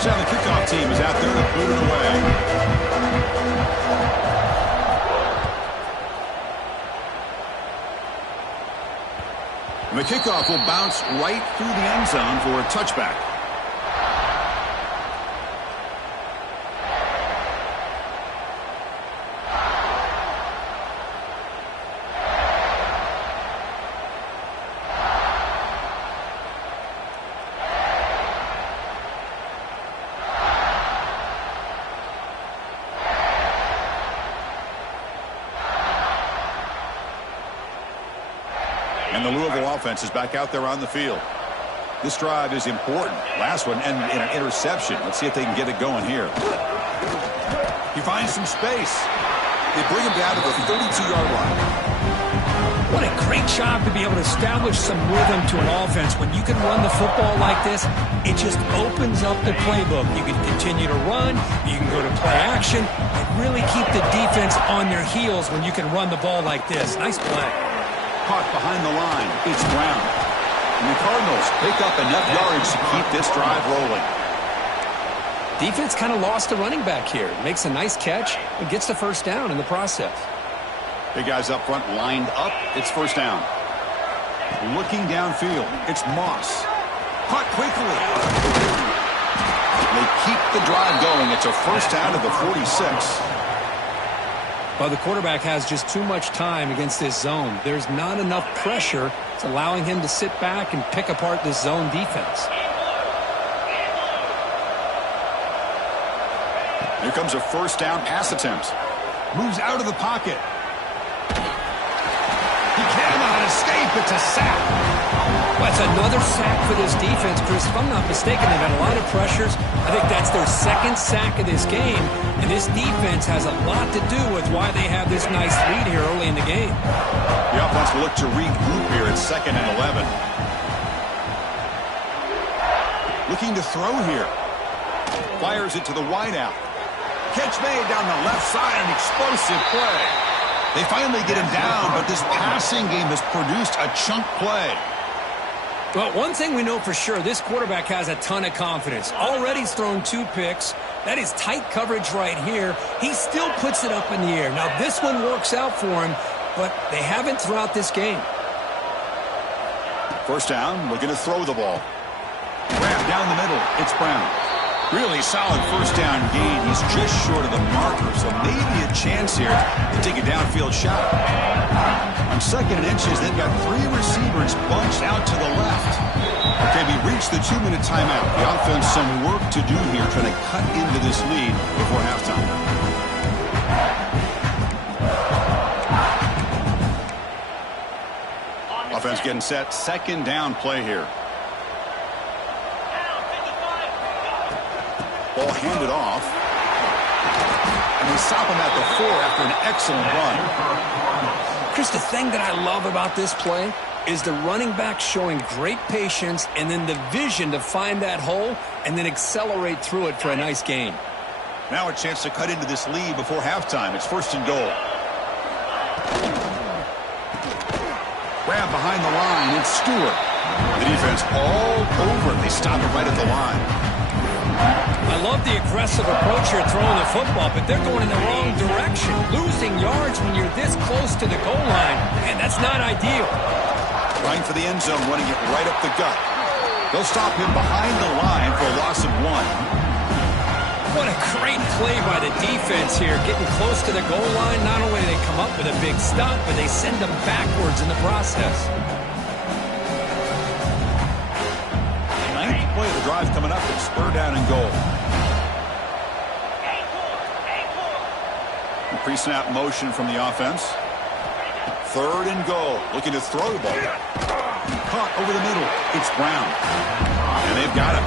First down, the kickoff team is out there to boot it away. And the kickoff will bounce right through the end zone for a touchback. And the Louisville offense is back out there on the field. This drive is important. Last one ended in an interception. Let's see if they can get it going here. He finds some space. They bring him down to the 32-yard line. What a great job to be able to establish some rhythm to an offense. When you can run the football like this, it just opens up the playbook. You can continue to run. You can go to play action and really keep the defense on their heels when you can run the ball like this. Nice play. Caught behind the line. It's Brown. And the Cardinals pick up enough yards to keep this drive rolling. Defense kind of lost the running back here. Makes a nice catch and gets the first down in the process. Big guys up front lined up. It's first down. Looking downfield. It's Moss. Caught quickly. They keep the drive going. It's a first down to the 46. Well, the quarterback has just too much time against this zone. There's not enough pressure. It's allowing him to sit back and pick apart this zone defense. Here comes a first down pass attempt. Moves out of the pocket. He cannot escape. It's a sack. Well, that's another sack for this defense, Chris. If I'm not mistaken, they've had a lot of pressures. I think that's their second sack of this game. And this defense has a lot to do with why they have this nice lead here early in the game. The offense will look to regroup here at 2nd and 11. Looking to throw here. Fires it to the wideout. Catch made down the left side, an explosive play. They finally get him down, but this passing game has produced a chunk play. Well, one thing we know for sure, this quarterback has a ton of confidence. Already he's thrown 2 picks. That is tight coverage right here. He still puts it up in the air. Now, this one works out for him, but they haven't throughout this game. First down, looking to throw the ball. Grab down the middle. It's Brown. Really solid first down gain. He's just short of the marker, so maybe a chance here to take a downfield shot. On 2nd and inches, they've got 3 receivers bunched out to the left. Okay, we reached the 2-minute timeout. The offense some work to do here, trying to cut into this lead before halftime. Offense getting set. 2nd down play here. Ball handed off. And they stop him at the 4 after an excellent run. Chris, the thing that I love about this play is the running back showing great patience and then the vision to find that hole and then accelerate through it for a nice gain. Now a chance to cut into this lead before halftime. It's 1st and goal. Grab behind the line. It's Stewart. The defense all over it. They stop it right at the line. I love the aggressive approach here throwing the football, but they're going in the wrong direction. Losing yards when you're this close to the goal line, and that's not ideal. Trying for the end zone, running it right up the gut. They'll stop him behind the line for a loss of 1. What a great play by the defense here, getting close to the goal line. Not only do they come up with a big stop, but they send them backwards in the process. Ninth play of the drive coming up. It's 3rd down and goal. Pre-snap motion from the offense. 3rd and goal. Looking to throw the ball. Caught over the middle. It's Brown. And they've got him.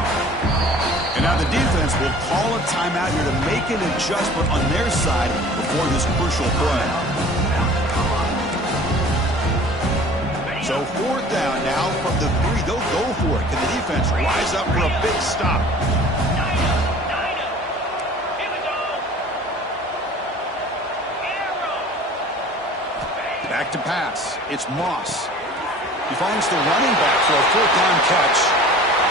And now the defense will call a timeout here to make an adjustment on their side before this crucial play. So 4th down now from the 3. They'll go for it. Can the defense rise up for a big stop? Back to pass. It's Moss. He finds the running back for a 4th down catch.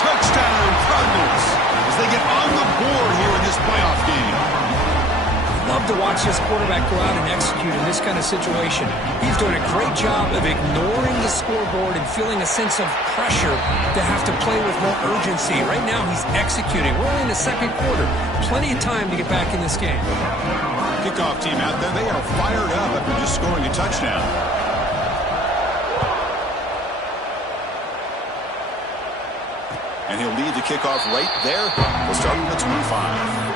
Touchdown, Cardinals, as they get on the to watch this quarterback go out and execute in this kind of situation. He's doing a great job of ignoring the scoreboard and feeling a sense of pressure to have to play with more urgency. Right now, he's executing. We're only in the second quarter. Plenty of time to get back in this game. Kickoff team out there, they are fired up after just scoring a touchdown. And he'll lead the kickoff right there. We'll start from the 25.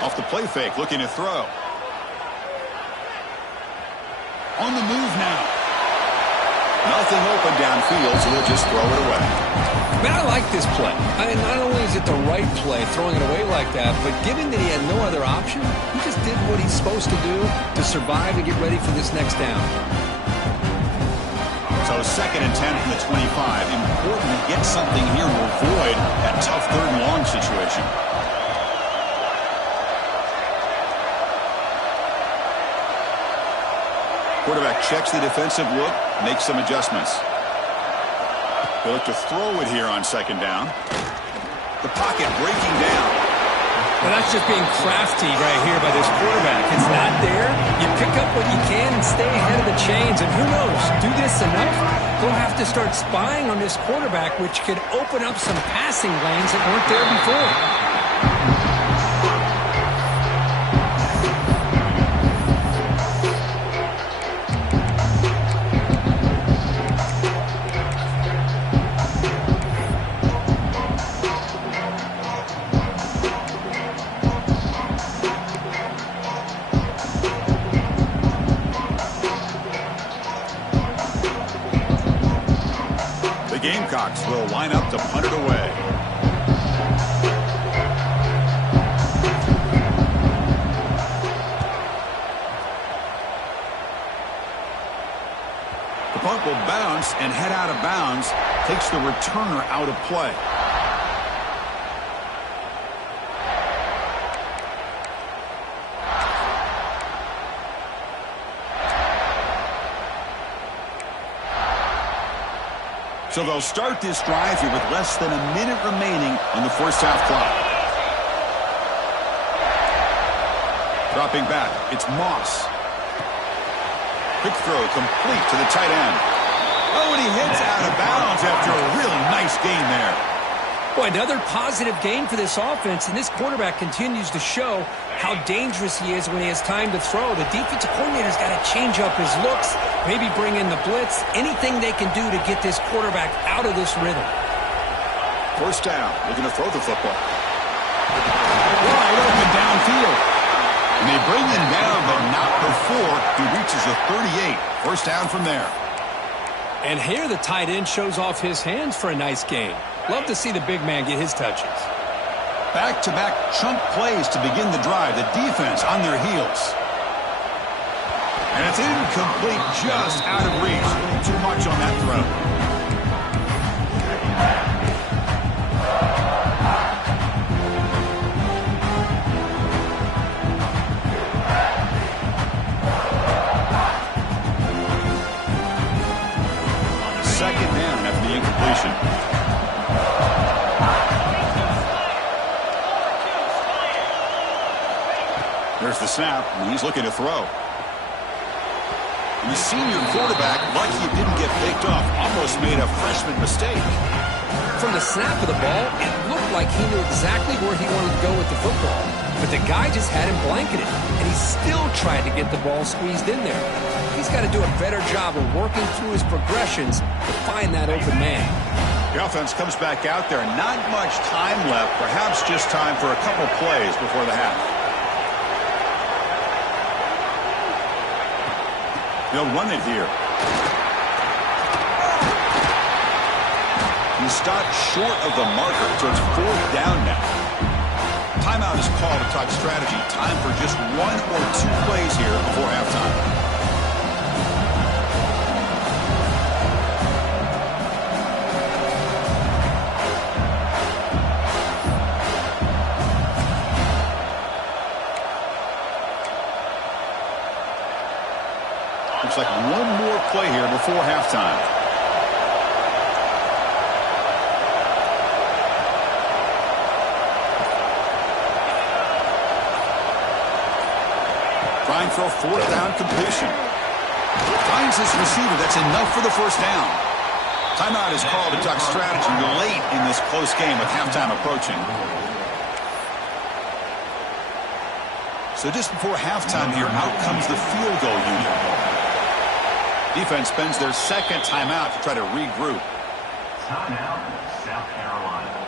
Off the play fake, looking to throw. On the move now. Nothing open downfield, so he'll just throw it away. Man, I like this play. Not only is it the right play, throwing it away like that, but given that he had no other option, he just did what he's supposed to do to survive and get ready for this next down. So 2nd and 10 from the 25. Important to get something here to avoid that tough 3rd and long situation. Quarterback checks the defensive look, makes some adjustments. He'll look to throw it here on 2nd down. The pocket breaking down. Well, that's just being crafty right here by this quarterback. It's not there. You pick up what you can and stay ahead of the chains. And who knows, do this enough, they'll have to start spying on this quarterback, which could open up some passing lanes that weren't there before. Gamecocks will line up to punt it away. The punt will bounce and head out of bounds. Takes the returner out of play. So they'll start this drive here with less than a minute remaining on the first half clock. Dropping back, it's Moss. Quick throw complete to the tight end. Oh, and he hits out of bounds after a really nice gain there. Boy, another positive gain for this offense, and this quarterback continues to show how dangerous he is when he has time to throw. The defensive coordinator's got to change up his looks, maybe bring in the blitz, anything they can do to get this quarterback out of this rhythm. First down, looking to throw the football. Wide open downfield. And they bring him down, but not before he reaches the 38. First down from there. And here the tight end shows off his hands for a nice gain. Love to see the big man get his touches. Back-to-back chunk plays to begin the drive. The defense on their heels. And it's incomplete, just out of reach. A little too much on that throw. On the 2nd down after the incompletion. There's the snap, and he's looking to throw. And the senior quarterback, lucky it didn't get picked off, almost made a freshman mistake. From the snap of the ball, it looked like he knew exactly where he wanted to go with the football. But the guy just had him blanketed, and he still tried to get the ball squeezed in there. He's got to do a better job of working through his progressions to find that open man. The offense comes back out there. Not much time left, perhaps just time for a couple plays before the half. They'll run it here. He stopped short of the marker, so it's 4th down now. Timeout is called to talk strategy. Time for just 1 or 2 plays here before halftime. Looks like 1 more play here before halftime. Trying for a 4th down completion. Finds his receiver. That's enough for the 1st down. Timeout is called to talk strategy late in this close game with halftime approaching. So just before halftime here, out comes the field goal unit. Defense spends their 2nd timeout to try to regroup. Timeout, South Carolina.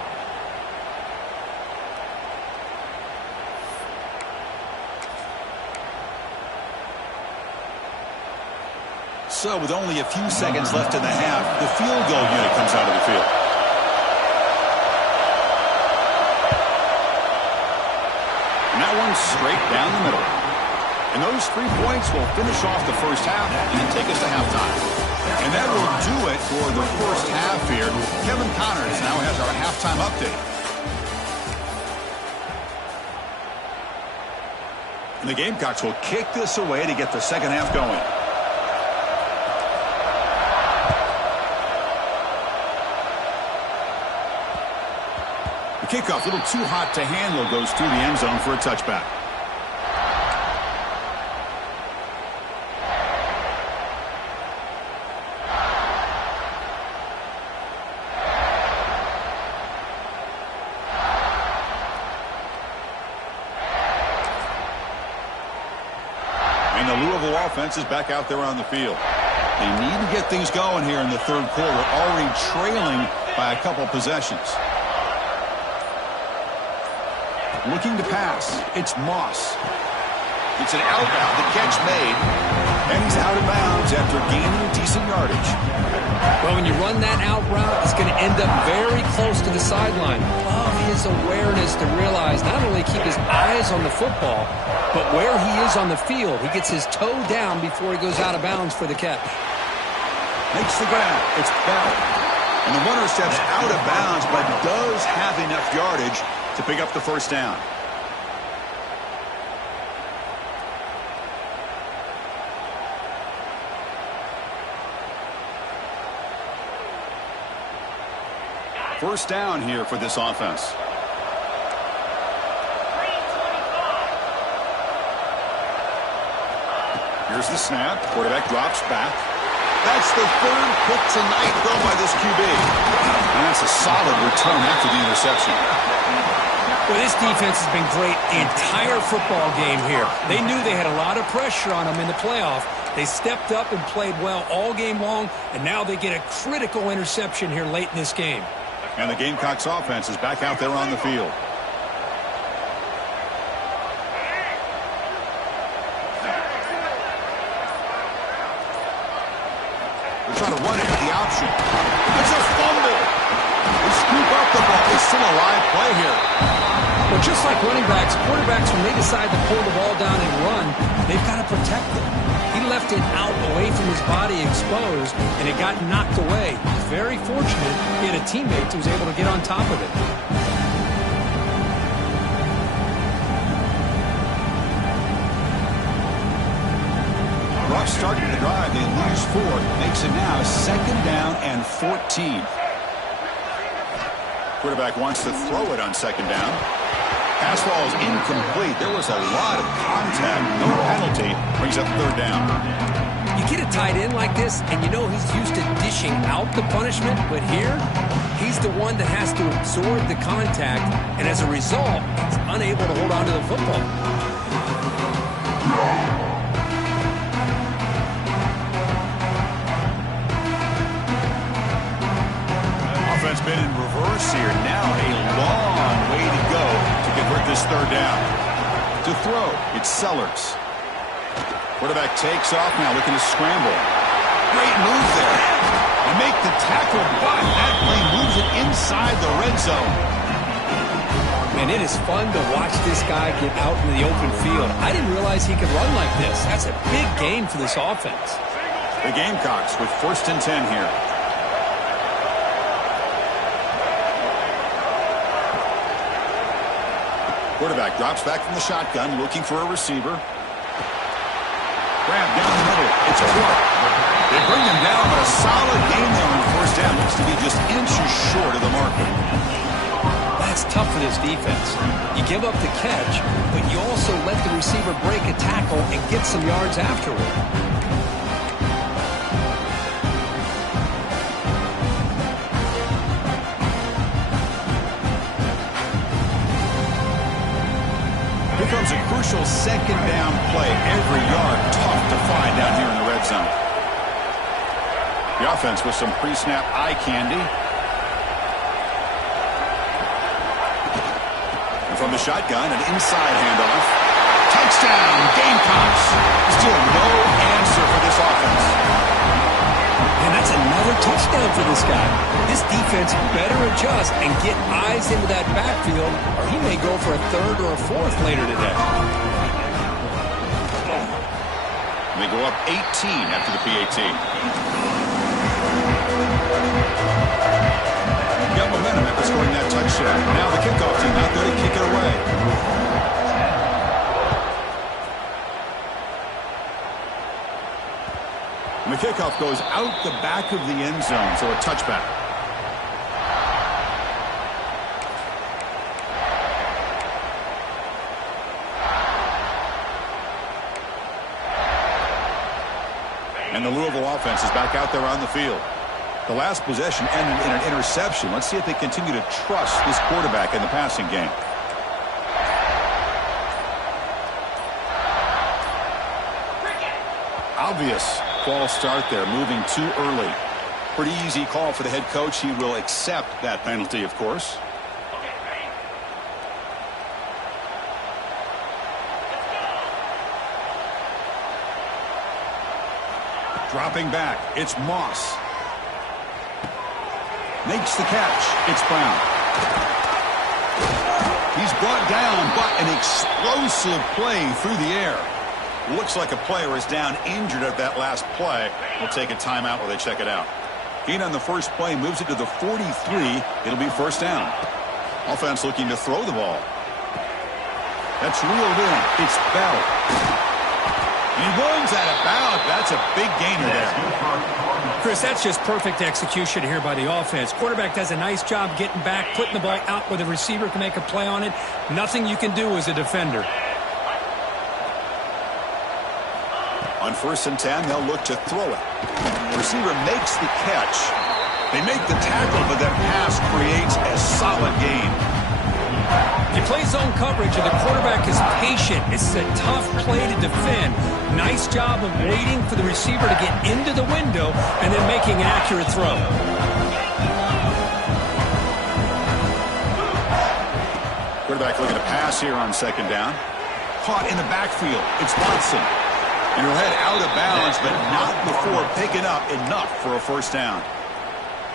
So with only a few seconds left in the half, the field goal unit comes out of the field. And that one's straight down the middle. And those 3 points will finish off the first half and take us to halftime. And that will do it for the first half here. Kevin Connors now has our halftime update. And the Gamecocks will kick this away to get the second half going. The kickoff, a little too hot to handle, goes through the end zone for a touchback. And the Louisville offense is back out there on the field. They need to get things going here in the 3rd quarter, already trailing by a couple possessions. Looking to pass. It's Moss. It's an outbound. The catch made. And he's out of bounds after gaining decent yardage. Well, when you run that out route, it's going to end up very close to the sideline. Love his awareness to realize not only keep his eyes on the football, but where he is on the field. He gets his toe down before he goes out of bounds for the catch. Makes the grab. It's Bell. And the runner steps out of bounds, but does have enough yardage to pick up the 1st down. First down here for this offense. Here's the snap. Quarterback drops back. That's the 3rd pick tonight thrown by this QB. And that's a solid return after the interception. Well, this defense has been great the entire football game here. They knew they had a lot of pressure on them in the playoff. They stepped up and played well all game long, and now they get a critical interception here late in this game. And the Gamecocks offense is back out there on the field. They're trying to run it with the option. It's a fumble. They scoop up the ball. It's still a live play here. Well, just like running backs, quarterbacks, when they decide to pull the ball down and run, they've got to protect it. He left it out away from his body exposed, and it got knocked away. He's very fortunate he had a teammate who was able to get on top of it. Rough start to the drive. They lose 4. Makes it now 2nd down and 14. Quarterback wants to throw it on 2nd down. Pass ball is incomplete. There was a lot of contact. No penalty. Brings up 3rd down. You get a tight end like this, and you know he's used to dishing out the punishment, but here, he's the one that has to absorb the contact, and as a result, he's unable to hold on to the football. Offense been in reverse here. Now a long way to go to convert this 3rd down. To throw, it's Sellers. Quarterback takes off now, looking to scramble. Great move there. and make the tackle, but that play moves it inside the red zone. And it is fun to watch this guy get out in the open field. I didn't realize he could run like this. That's a big gain for this offense. The Gamecocks with 1st and 10 here. Quarterback drops back from the shotgun, looking for a receiver. Grab down the middle. It's Clark. They bring him down, but a solid gain there on 1st down. Looks to be just inches short of the marker. That's tough for this defense. You give up the catch, but you also let the receiver break a tackle and get some yards afterward. Here comes a crucial 2nd down play. Every yard tough to find down here in the red zone. The offense with some pre-snap eye candy. From the shotgun, an inside handoff. Touchdown, Gamecocks. Still no answer for this offense. And that's another touchdown for this guy. This defense better adjust and get eyes into that backfield, or he may go for a 3rd or a 4th later today. They go up 18 after the PAT. Got momentum after scoring that touchdown. Now the kickoff team out there to kick it away. And the kickoff goes out the back of the end zone, so a touchback. And the Louisville offense is back out there on the field. The last possession ended in an interception. Let's see if they continue to trust this quarterback in the passing game. Obvious false start there, moving too early. Pretty easy call for the head coach. He will accept that penalty, of course. Dropping back, it's Moss. Makes the catch. It's Brown. He's brought down, but an explosive play through the air. Looks like a player is down injured at that last play. We'll take a timeout while they check it out. Gain on the first play moves it to the 43. It'll be 1st down. Offense looking to throw the ball. That's reeled in. It's Bell. And he runs out of bounds. That's a big gainer there. Chris, that's just perfect execution here by the offense. Quarterback does a nice job getting back, putting the ball out where the receiver can make a play on it. Nothing you can do as a defender. On 1st and 10, they'll look to throw it. The receiver makes the catch. They make the tackle, but that pass creates a solid gain. You play zone coverage and the quarterback is patient. It's a tough play to defend. Nice job of waiting for the receiver to get into the window and then making an accurate throw. Quarterback looking to pass here on 2nd down. Caught in the backfield. It's Watson. And he'll head out of bounds, but not before picking up enough for a 1st down.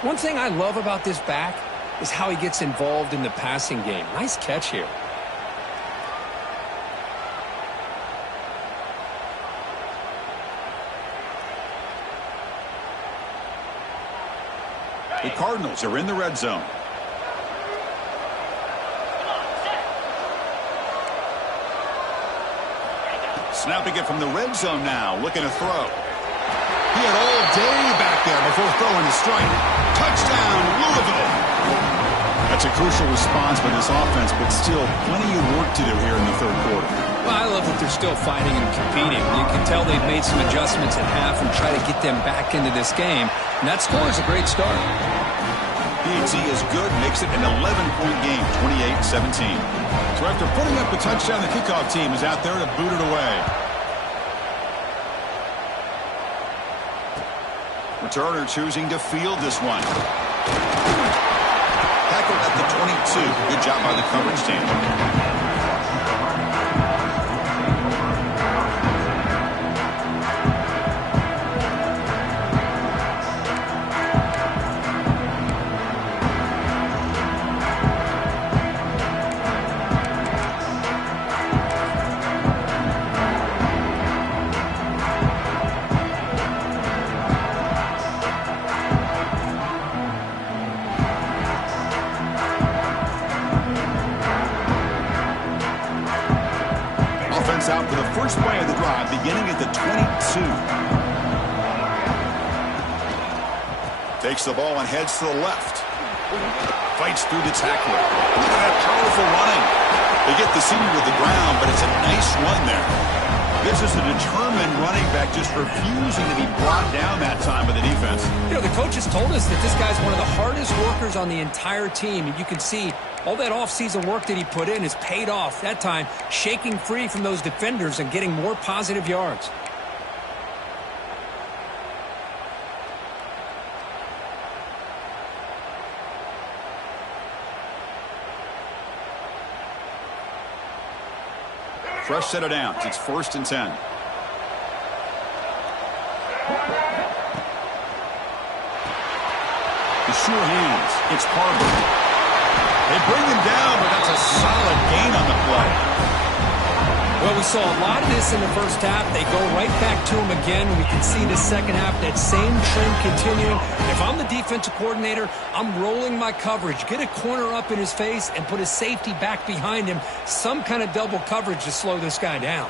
One thing I love about this back is how he gets involved in the passing game. Nice catch here. The Cardinals are in the red zone. Snapping it from the red zone now, looking to throw. He had all day back there before throwing the strike. Touchdown, Louisville. That's a crucial response by this offense, but still plenty of work to do here in the 3rd quarter. Well, I love that they're still fighting and competing. You can tell they've made some adjustments at half and try to get them back into this game. And that score is a great start. PAT is good, makes it an 11-point game, 28-17. So after putting up the touchdown, the kickoff team is out there to boot it away. Returner choosing to field this one. Tackled at the 22. Good job by the coverage team. first play of the drive beginning at the 22. Takes the ball and heads to the left. Fights through the tackler. Look at that powerful running. They get the senior to the ground, but it's a nice run there. This is a determined running back just refusing to be brought down that time by the defense. You know, the coaches told us that this guy's one of the hardest workers on the entire team. And you can see all that offseason work that he put in has paid off. That time, shaking free from those defenders and getting more positive yards. Fresh set of downs. It's 1st and 10. The sure hands. It's Harvard. They bring him down, but that's a solid gain on the play. Well, we saw a lot of this in the first half. They go right back to him again. We can see the second half, that same trend continuing. If I'm the defensive coordinator, I'm rolling my coverage. Get a corner up in his face and put his safety back behind him. Some kind of double coverage to slow this guy down.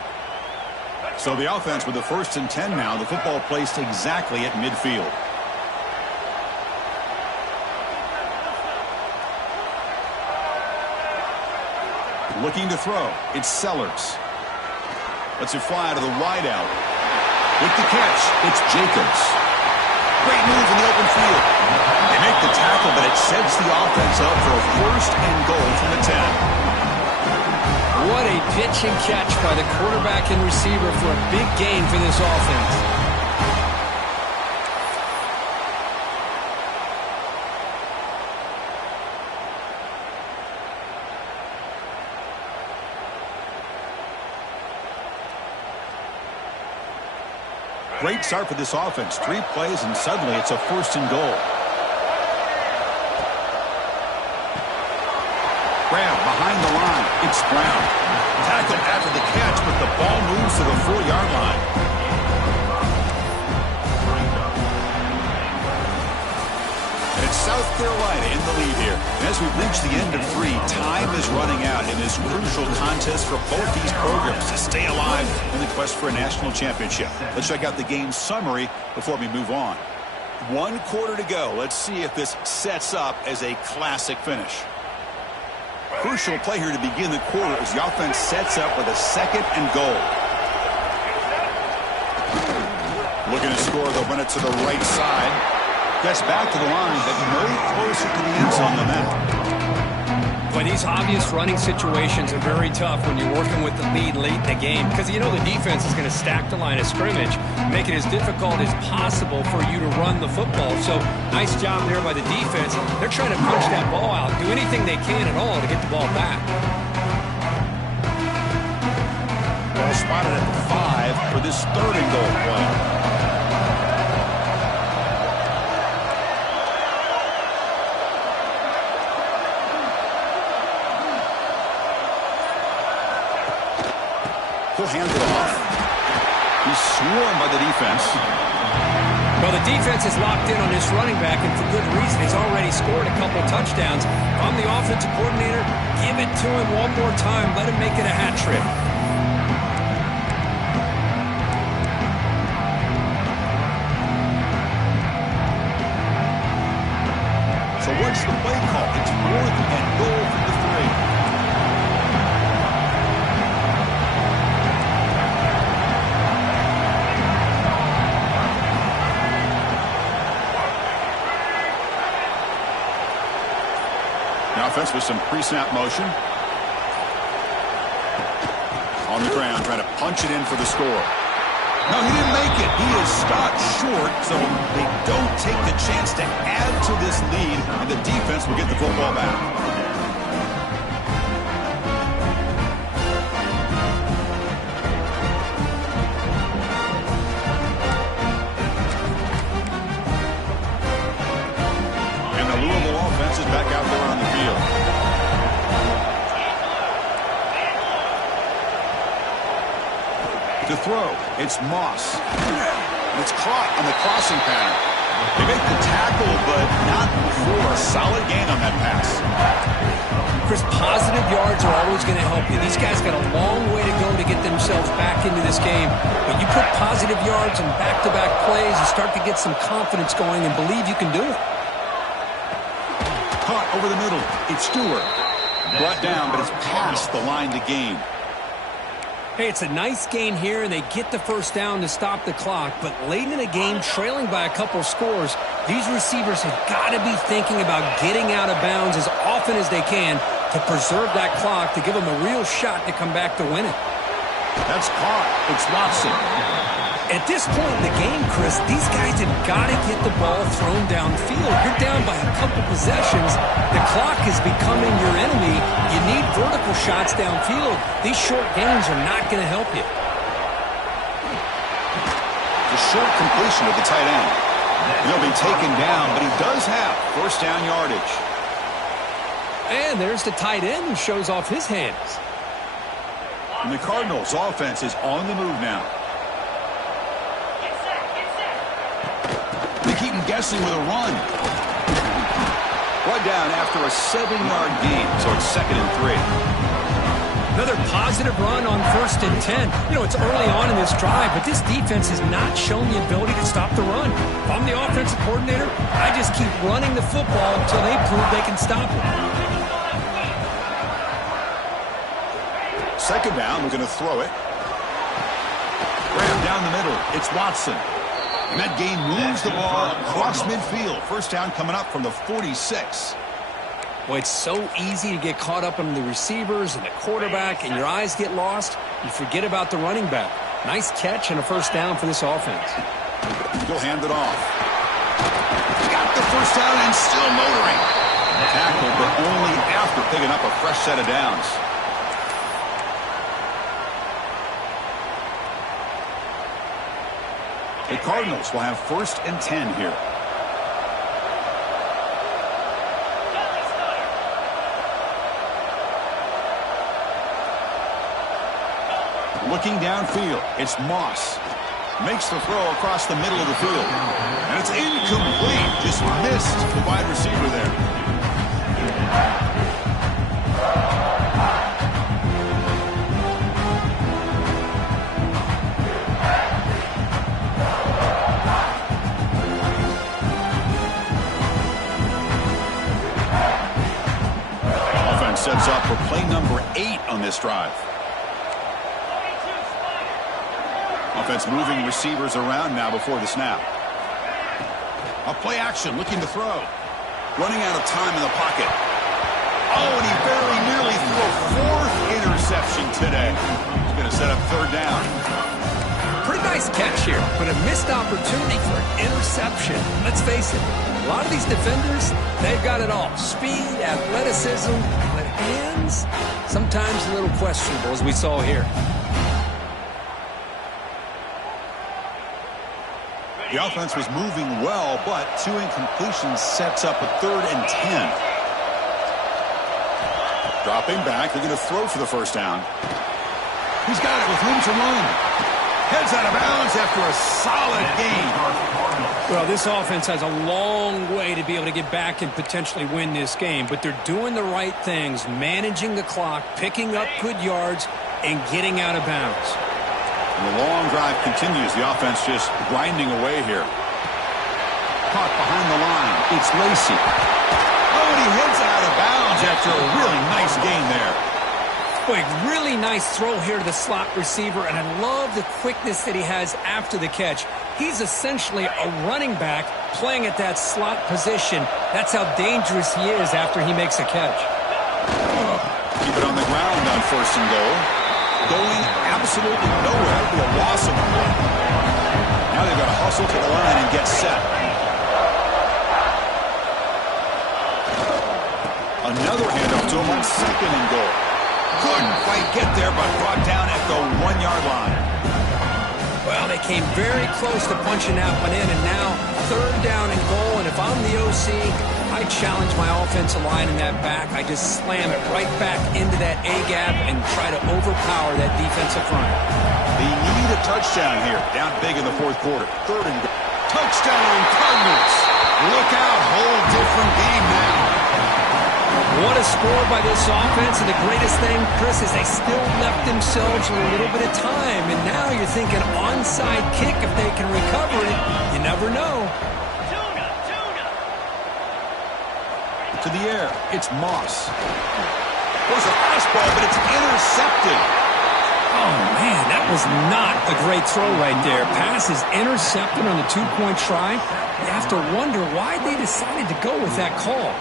So the offense with the 1st and 10 now. The football placed exactly at midfield. Looking to throw. It's Sellers. Lets it fly to the wideout. With the catch, it's Jacobs. Great move in the open field. They make the tackle, but it sets the offense up for a 1st and goal from the 10. What a pitch and catch by the quarterback and receiver for a big gain for this offense. Great start for this offense. 3 plays, and suddenly it's a 1st and goal. Grab behind the line. It's Brown. Tackled after the catch, but the ball moves to the 4-yard line. And it's South Carolina in the lead here. And as we reach the end of 3, time is running out in this crucial contest for both these programs to stay alive in the quest for a national championship. Let's check out the game summary before we move on. 1 quarter to go. Let's see if this sets up as a classic finish. Crucial play here to begin the quarter as the offense sets up with a 2nd and goal. Looking to score, they'll run it to the right side. Gets back to the line, but no closer to the end zone than that. But these obvious running situations are very tough when you're working with the lead late in the game, because you know the defense is going to stack the line of scrimmage, make it as difficult as possible for you to run the football. So nice job there by the defense. They're trying to punch that ball out, do anything they can at all to get the ball back. Ball spotted at the 5 for this 3rd and goal play. He'll hand it off. He's swarmed by the defense. Well, the defense is locked in on this running back, and for good reason. He's already scored a couple touchdowns. If I'm the offensive coordinator, give it to him one more time. Let him make it a hat trick. So what's the play call? It's 4th and goal from the 3. Offense with some pre-snap motion. On the ground, trying to punch it in for the score. No, he didn't make it. He is stopped short, so they don't take the chance to add to this lead, and the defense will get the football back. Back out there on the field. To throw, it's Moss. And it's caught on the crossing pattern. They make the tackle, but not before. A solid gain on that pass. Chris, positive yards are always going to help you. These guys got a long way to go to get themselves back into this game. But you put positive yards and back-to-back plays, you start to get some confidence going and believe you can do it. Caught over the middle. It's Stewart. Brought down, but it's past the line to gain. Hey, it's a nice gain here, and they get the first down to stop the clock. But late in the game, trailing by a couple scores, these receivers have got to be thinking about getting out of bounds as often as they can to preserve that clock, to give them a real shot to come back to win it. That's caught. It's Watson. At this point in the game, Chris, these guys have got to get the ball thrown downfield. You're down by a couple possessions. The clock is becoming your enemy. You need vertical shots downfield. These short gains are not going to help you. The short completion of the tight end. He'll be taken down, but he does have first down yardage. And there's the tight end who shows off his hands. And the Cardinals' offense is on the move now. They keep him guessing with a run. Brought down after a 7-yard gain, so it's 2nd and 3. Another positive run on 1st and 10. You know, it's early on in this drive, but this defense has not shown the ability to stop the run. If I'm the offensive coordinator, I just keep running the football until they prove they can stop it. 2nd down, we're going to throw it. Ram down the middle. It's Watson. And that gain moves the ball across midfield. First down coming up from the 46. Boy, it's so easy to get caught up in the receivers and the quarterback, and your eyes get lost. You forget about the running back. Nice catch and a first down for this offense. He'll hand it off. Got the first down and still motoring. Tackle, but only after picking up a fresh set of downs. The Cardinals will have 1st and 10 here. Looking downfield, it's Moss. Makes the throw across the middle of the field. And it's incomplete. Just missed the wide receiver there. Sets up for play number 8 on this drive. Offense moving receivers around now before the snap. A play action, looking to throw. Running out of time in the pocket. Oh, and he very nearly threw a 4th interception today. He's going to set up 3rd down. Pretty nice catch here, but a missed opportunity for an interception. Let's face it, a lot of these defenders, they've got it all. Speed, athleticism, but hands, sometimes a little questionable, as we saw here. The offense was moving well, but 2 incompletions sets up a 3rd and 10. Dropping back, they're going to throw for the first down. He's got it with room to run. Heads out of bounds after a solid gain. Well, this offense has a long way to be able to get back and potentially win this game, but they're doing the right things, managing the clock, picking up good yards, and getting out of bounds. And the long drive continues. The offense just grinding away here. Caught behind the line. It's Lacy. Oh, and he heads out of bounds after a really nice gain there. Boy, really nice throw here to the slot receiver, and I love the quickness that he has after the catch. He's essentially a running back playing at that slot position. That's how dangerous he is after he makes a catch. Keep it on the ground on 1st and goal. Going absolutely nowhere. It'll be a loss of a play. Now they've got to hustle to the line and get set. Another handoff to him on 2nd and goal. Couldn't quite get there, but brought down at the 1-yard line. Well, they came very close to punching that one in, and now 3rd down and goal. And if I'm the OC, I challenge my offensive line in that back. I just slam it right back into that A-gap and try to overpower that defensive front. They need a touchdown here. Down big in the 4th quarter. 3rd and goal. Touchdown, Cardinals. Look out, whole different game now. What a score by this offense, and the greatest thing, Chris, is they still left themselves a little bit of time. And now you're thinking onside kick, if they can recover it, you never know. To the air, it's Moss. There's a fastball, but it's intercepted. Oh, man, that was not a great throw right there. Pass is intercepted on the two-point try. You have to wonder why they decided to go with that call.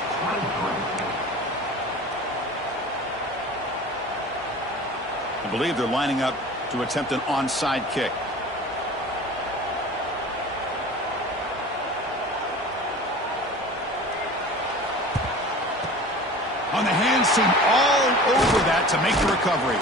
I believe they're lining up to attempt an onside kick. On the hands team, all over that to make the recovery.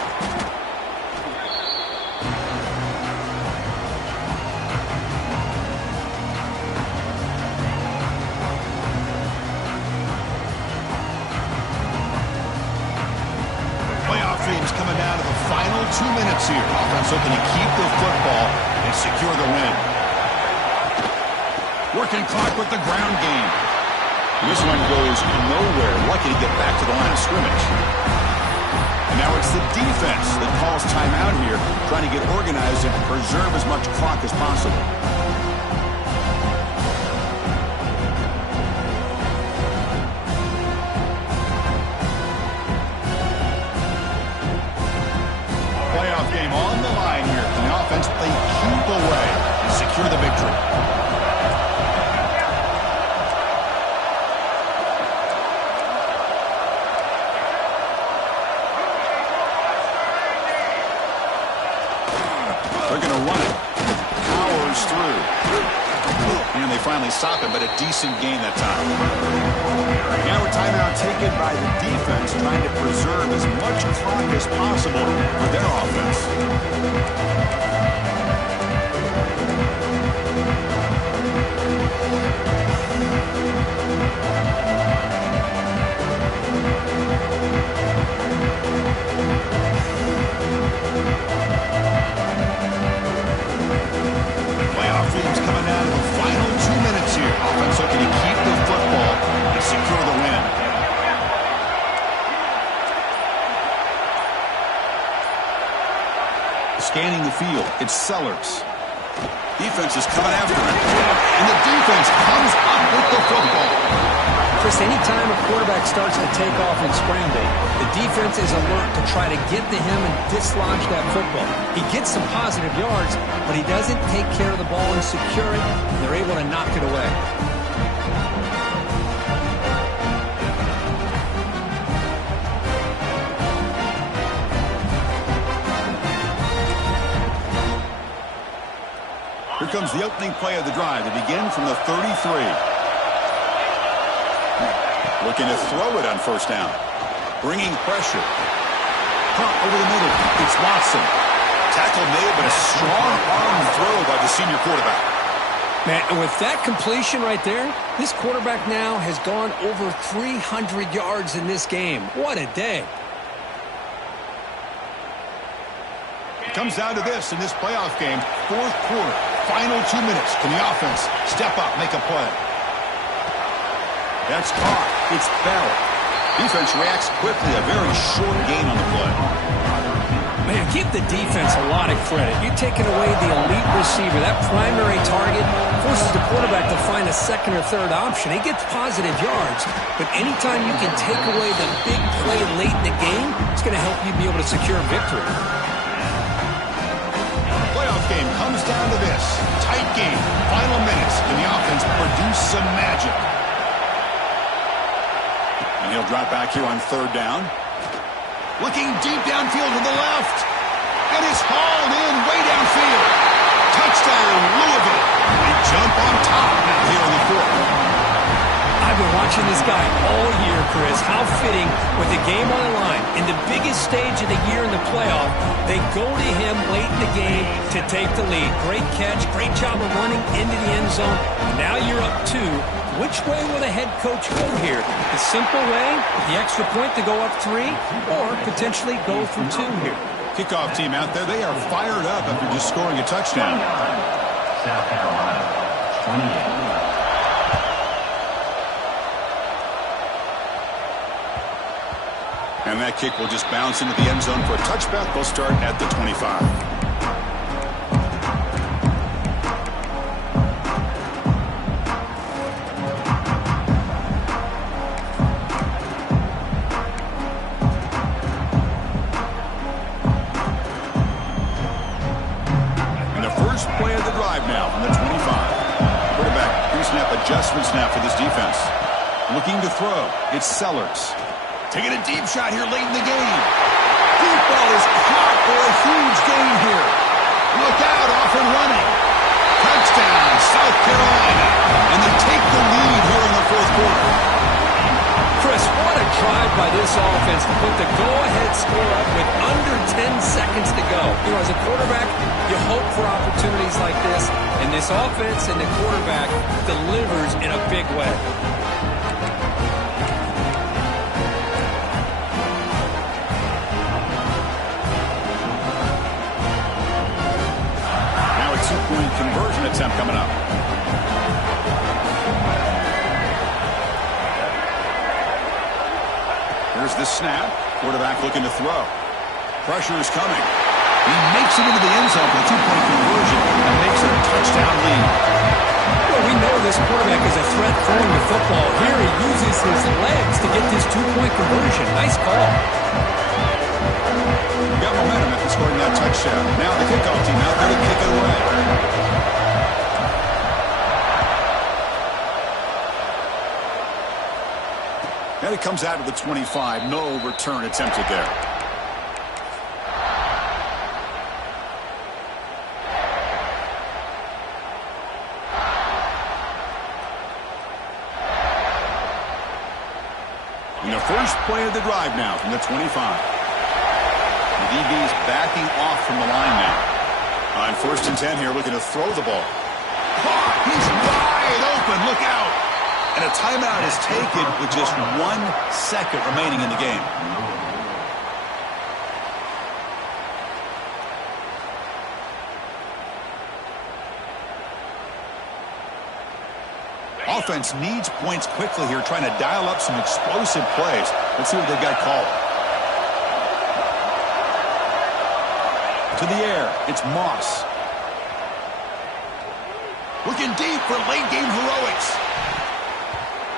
Playoff teams coming down to the final 2 minutes here. Offense looking to keep the football and secure the win. Working clock with the ground game. This one goes nowhere. Lucky to get back to the line of scrimmage. And now it's the defense that calls timeout here, trying to get organized and preserve as much clock as possible. Playoff game on the line here. And the offense play keep away and secure the victory. They're going to run it. Powers through. And they finally stop it, but a decent gain that time. Now a timeout taken by the defense, trying to preserve as much clock as possible for their offense. Scanning the field, it's Sellers. Defense is coming after him. And the defense comes up with the football. Chris, anytime a quarterback starts to take off and scramble, the defense is alert to try to get to him and dislodge that football. He gets some positive yards, but he doesn't take care of the ball and secure it, and they're able to knock it away. Here comes the opening play of the drive. They begin from the 33. Looking to throw it on first down. Bringing pressure. Pump over the middle. It's Watson. Tackle made, but a strong arm throw by the senior quarterback. Man, and with that completion right there, this quarterback now has gone over 300 yards in this game. What a day. It comes down to this in this playoff game. Fourth quarter. Final 2 minutes. Can the offense step up, make a play? That's caught. It's Bell. Defense reacts quickly. A very short gain on the play. Man, give the defense a lot of credit. You're taking away the elite receiver. That primary target forces the quarterback to find a second or third option. He gets positive yards, but anytime you can take away the big play late in the game, it's going to help you be able to secure victory. Game comes down to this. Tight game. Final minutes. Can the offense produce some magic? And he'll drop back here on third down. Looking deep downfield to the left. And it's hauled in way downfield. Touchdown, Louisville. They jump on top now here in the fourth. I've been watching this guy all year, Chris. How fitting with the game on the line. In the biggest stage of the year in the playoff, they go to him late in the game to take the lead. Great catch, great job of running into the end zone. And now you're up 2. Which way will the head coach go here? The simple way, the extra point to go up 3, or potentially go for 2 here? Kickoff team out there, they are fired up after just scoring a touchdown. South Carolina, 28. And that kick will just bounce into the end zone for a touchback. They'll start at the 25. And the first play of the drive now from the 25. Quarterback pre-snap adjustment snap for this defense. Looking to throw. It's Sellers. Taking a deep shot here late in the game. Deep ball is caught for a huge gain here. Look out, off and running. Touchdown, South Carolina. And they take the lead here in the fourth quarter. Chris, what a drive by this offense to put the go-ahead score up with under 10 seconds to go. You know, as a quarterback, you hope for opportunities like this, and this offense and the quarterback delivers in a big way. Two-point conversion attempt coming up. Here's the snap. Quarterback looking to throw. Pressure is coming. He makes it into the end zone for the two-point conversion and makes it a touchdown lead. Well, we know this quarterback is a threat throwing the football. Here he uses his legs to get this two-point conversion. Nice call. Got momentum after scoring that touchdown. Now the kickoff team out there to kick it away. And it comes out of the 25. No return attempted there. And the first play of the drive now from the 25. The DB's backing off from the line now. On 1st and 10 here, looking to throw the ball. Caught! He's wide open. Look out! And a timeout is taken with just 1 second remaining in the game. Offense needs points quickly here, trying to dial up some explosive plays. Let's see what they've got called. To the air, it's Moss. Looking deep for late-game heroics.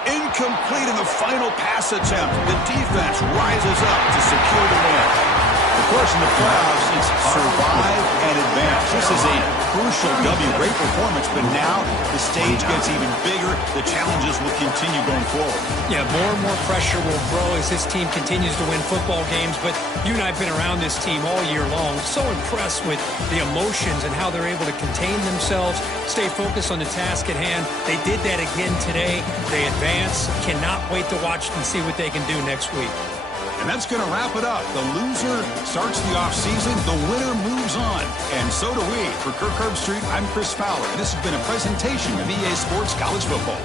Incomplete in the final pass attempt. The defense rises up to secure the win. Of course, in the playoffs, it's survive and advance. This is a crucial W. Great performance, but now the stage gets even bigger. The challenges will continue going forward. Yeah, more and more pressure will grow as this team continues to win football games, but you and I have been around this team all year long. So impressed with the emotions and how they're able to contain themselves, stay focused on the task at hand. They did that again today. They advance. Cannot wait to watch and see what they can do next week. And that's going to wrap it up. The loser starts the offseason. The winner moves on. And so do we. For Kirk Herbstreit, I'm Chris Fowler. And this has been a presentation of EA Sports College Football.